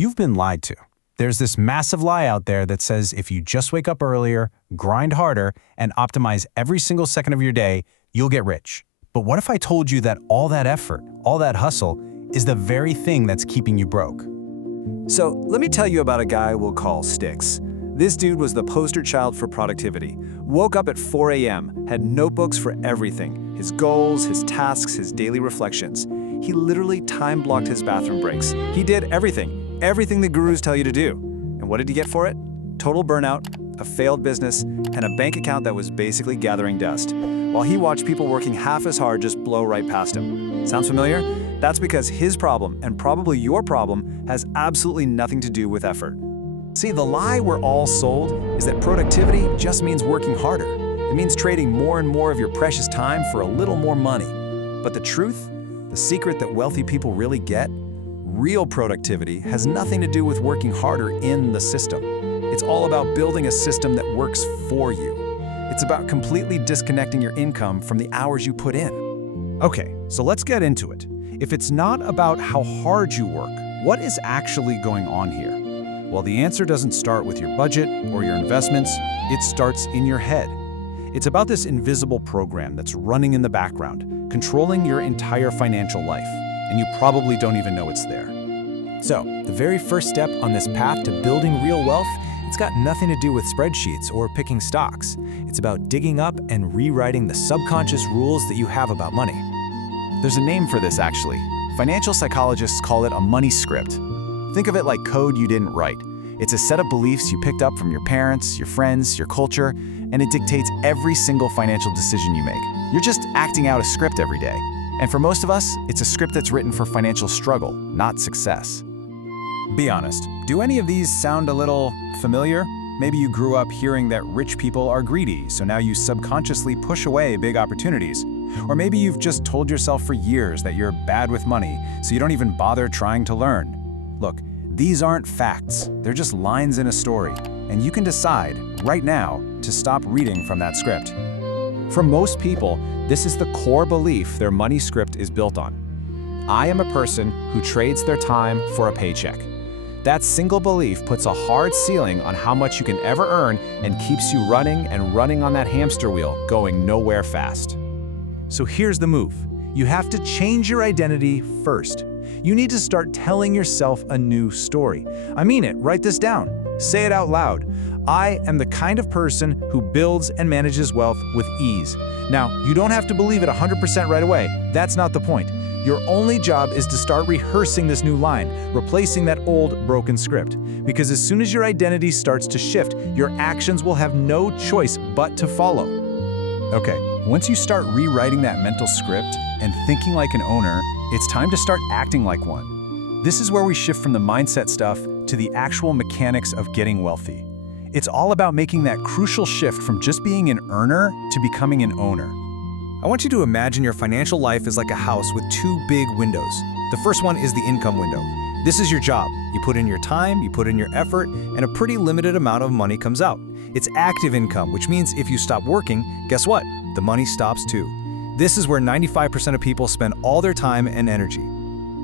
You've been lied to. There's this massive lie out there that says if you just wake up earlier, grind harder, and optimize every single second of your day, you'll get rich. But what if I told you that all that effort, all that hustle, is the very thing that's keeping you broke? So let me tell you about a guy we'll call Sticks. This dude was the poster child for productivity. Woke up at 4 a.m., had notebooks for everything, his goals, his tasks, his daily reflections. He literally time-blocked his bathroom breaks. He did everything the gurus tell you to do. And what did he get for it? Total burnout, a failed business, and a bank account that was basically gathering dust, while he watched people working half as hard just blow right past him. Sounds familiar? That's because his problem, and probably your problem, has absolutely nothing to do with effort. See, the lie we're all sold is that productivity just means working harder. It means trading more and more of your precious time for a little more money. But the truth, the secret that wealthy people really get, real productivity has nothing to do with working harder in the system. It's all about building a system that works for you. It's about completely disconnecting your income from the hours you put in. Okay, so let's get into it. If it's not about how hard you work, what is actually going on here? Well, the answer doesn't start with your budget or your investments, it starts in your head. It's about this invisible program that's running in the background, controlling your entire financial life, and you probably don't even know it's there. So, the very first step on this path to building real wealth, it's got nothing to do with spreadsheets or picking stocks. It's about digging up and rewriting the subconscious rules that you have about money. There's a name for this, actually. Financial psychologists call it a money script. Think of it like code you didn't write. It's a set of beliefs you picked up from your parents, your friends, your culture, and it dictates every single financial decision you make. You're just acting out a script every day. And for most of us, it's a script that's written for financial struggle, not success. Be honest, do any of these sound a little familiar? Maybe you grew up hearing that rich people are greedy, so now you subconsciously push away big opportunities. Or maybe you've just told yourself for years that you're bad with money, so you don't even bother trying to learn. Look, these aren't facts, they're just lines in a story, and you can decide, right now, to stop reading from that script. For most people, this is the core belief their money script is built on. I am a person who trades their time for a paycheck. That single belief puts a hard ceiling on how much you can ever earn and keeps you running on that hamster wheel, going nowhere fast. So here's the move. You have to change your identity first. You need to start telling yourself a new story. I mean it, write this down. Say it out loud. I am the kind of person who builds and manages wealth with ease. Now, you don't have to believe it 100% right away. That's not the point. Your only job is to start rehearsing this new line, replacing that old, broken script. Because as soon as your identity starts to shift, your actions will have no choice but to follow. Okay, once you start rewriting that mental script and thinking like an owner, it's time to start acting like one. This is where we shift from the mindset stuff to the actual mechanics of getting wealthy. It's all about making that crucial shift from just being an earner to becoming an owner. I want you to imagine your financial life is like a house with two big windows. The first one is the income window. This is your job. You put in your time, you put in your effort, and a pretty limited amount of money comes out. It's active income, which means if you stop working, guess what? The money stops too. This is where 95% of people spend all their time and energy.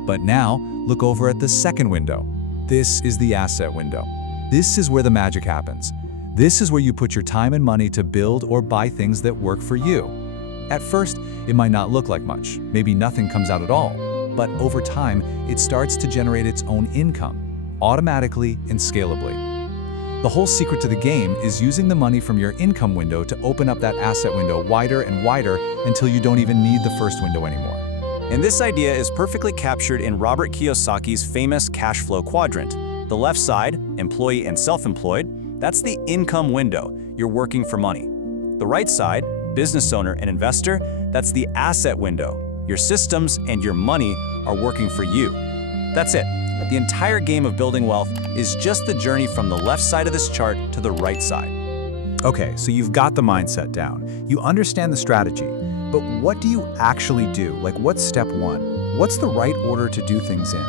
But now, look over at the second window. This is the asset window. This is where the magic happens. This is where you put your time and money to build or buy things that work for you. At first, it might not look like much. Maybe nothing comes out at all. But over time, it starts to generate its own income, automatically and scalably. The whole secret to the game is using the money from your income window to open up that asset window wider and wider until you don't even need the first window anymore. And this idea is perfectly captured in Robert Kiyosaki's famous cash flow quadrant. The left side, employee and self-employed, that's the income window. You're working for money. The right side, business owner and investor, that's the asset window. Your systems and your money are working for you. That's it. The entire game of building wealth is just the journey from the left side of this chart to the right side. Okay, so you've got the mindset down. You understand the strategy, but what do you actually do? Like, what's step one? What's the right order to do things in?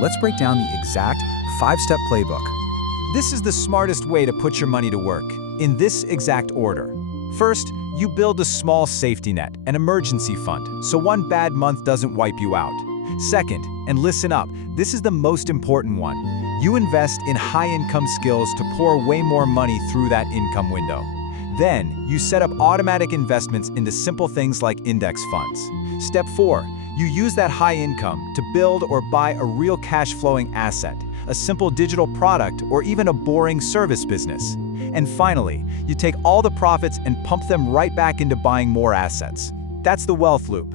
Let's break down the exact 5-step playbook. This is the smartest way to put your money to work, in this exact order. First, you build a small safety net, an emergency fund, so one bad month doesn't wipe you out. Second, and listen up, this is the most important one. You invest in high-income skills to pour way more money through that income window. Then, you set up automatic investments into simple things like index funds. Step 4. You use that high income to build or buy a real cash-flowing asset, a simple digital product, or even a boring service business. And finally, you take all the profits and pump them right back into buying more assets. That's the wealth loop.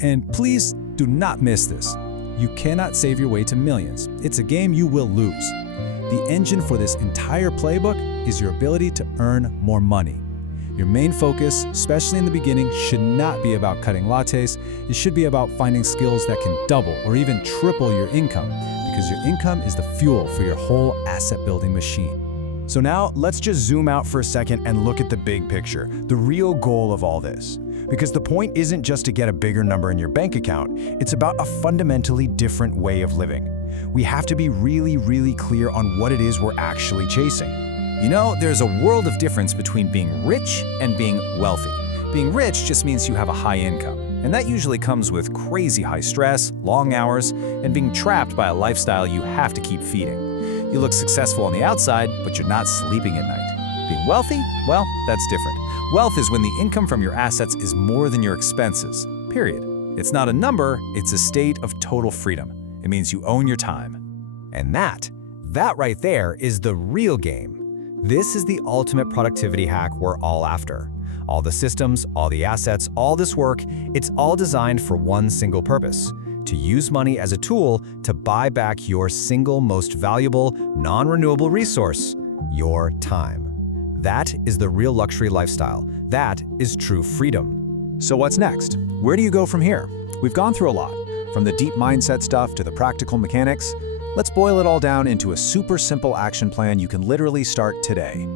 And please do not miss this. You cannot save your way to millions. It's a game you will lose. The engine for this entire playbook is your ability to earn more money. Your main focus, especially in the beginning, should not be about cutting lattes. It should be about finding skills that can double or even triple your income, because your income is the fuel for your whole asset-building machine. So now, let's just zoom out for a second and look at the big picture, the real goal of all this. Because the point isn't just to get a bigger number in your bank account, it's about a fundamentally different way of living. We have to be really clear on what it is we're actually chasing. You know, there's a world of difference between being rich and being wealthy. Being rich just means you have a high income, and that usually comes with crazy high stress, long hours, and being trapped by a lifestyle you have to keep feeding. You look successful on the outside, but you're not sleeping at night. Being wealthy? Well, that's different. Wealth is when the income from your assets is more than your expenses, period. It's not a number, it's a state of total freedom. It means you own your time. And that right there is the real game. This is the ultimate productivity hack we're all after. All the systems, all the assets, all this work, it's all designed for one single purpose: to use money as a tool to buy back your single most valuable, non-renewable resource, your time. That is the real luxury lifestyle. That is true freedom. So what's next? Where do you go from here? We've gone through a lot, from the deep mindset stuff to the practical mechanics. Let's boil it all down into a super simple action plan you can literally start today.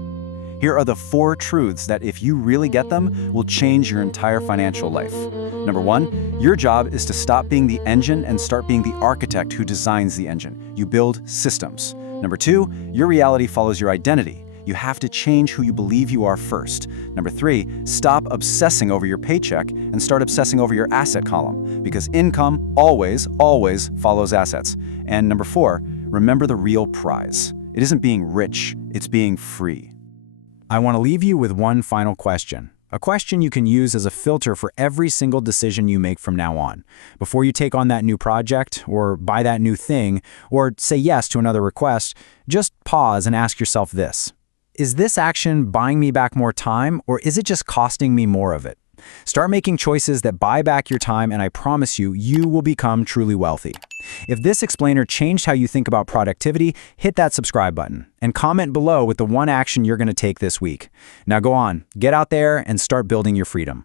Here are the 4 truths that, if you really get them, will change your entire financial life. Number 1, your job is to stop being the engine and start being the architect who designs the engine. You build systems. Number 2, your reality follows your identity. You have to change who you believe you are first. Number 3, stop obsessing over your paycheck and start obsessing over your asset column, because income always follows assets. And number 4, remember the real prize. It isn't being rich, it's being free. I want to leave you with one final question. A question you can use as a filter for every single decision you make from now on. Before you take on that new project, or buy that new thing, or say yes to another request, just pause and ask yourself this: is this action buying me back more time, or is it just costing me more of it? Start making choices that buy back your time, and I promise you, you will become truly wealthy. If this explainer changed how you think about productivity, hit that subscribe button and comment below with the one action you're going to take this week. Now go on, get out there and start building your freedom.